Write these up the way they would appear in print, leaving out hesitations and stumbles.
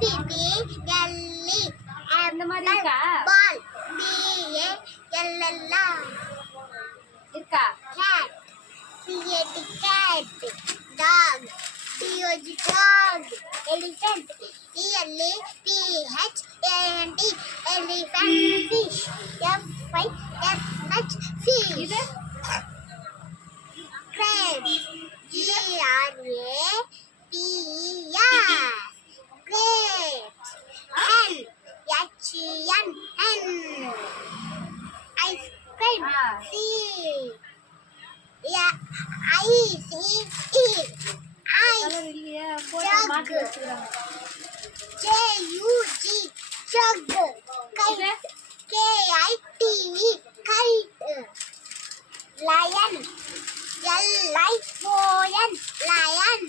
பிபி எல்லி இந்த மாதிரி இருக்கா பால் பிஏ எல்லல்லா இருக்கா cat C A T cat dog D O G dog elephant ELE PH ANT elephant fish FISH fish இது grapes GRAPES grapes hen HEN ice cream ICE ice இல்லையா போட்டோ மாத்தி வச்சுக்கிறாங்க JUG jug kite KITE kite lion LION lion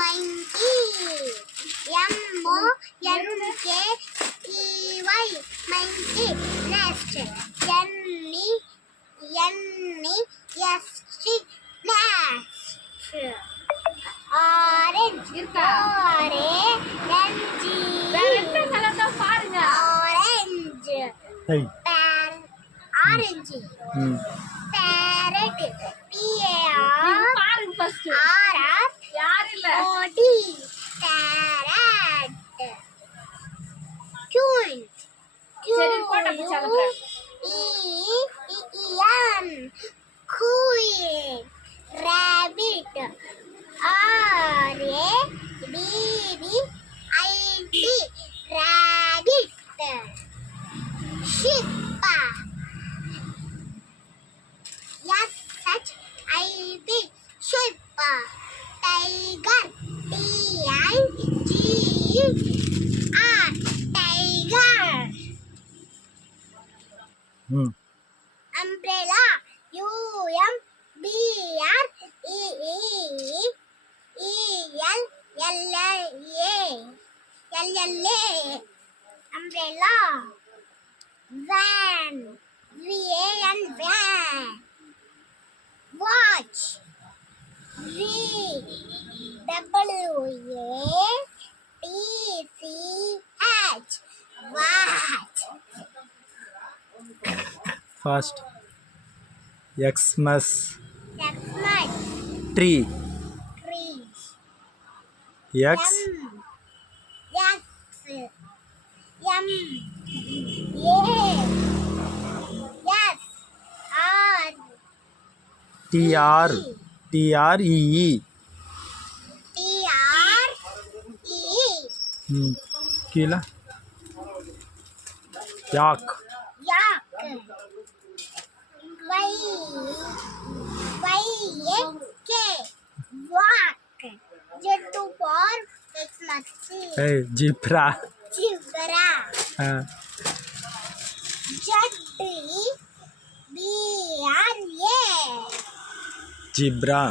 monkey MONKEY monkey nest NEST nest orange இருக்கா orange வேற என்ன கலர் தான் பாருங்க orange Hey. orange parrot நீங்க பாருங்க ஃபர்ஸ்ட் யார் இல்ல PARROT parrot queen சரி போட்டோ பிடிச்சு அனுப்புறேன் EN queen rabbit RABBIT rabbit sheep SHIP sheep tiger TIGER tiger umbrella UMBREELLA umbrella van VAN van watch WATCH watch Fast. Xmas Xmas tree. tree X M A S R TR TREE. TRE கீழே yak. yak YAK walk Z for Xmas Hey, zebra. zebra ZBRA Zebra.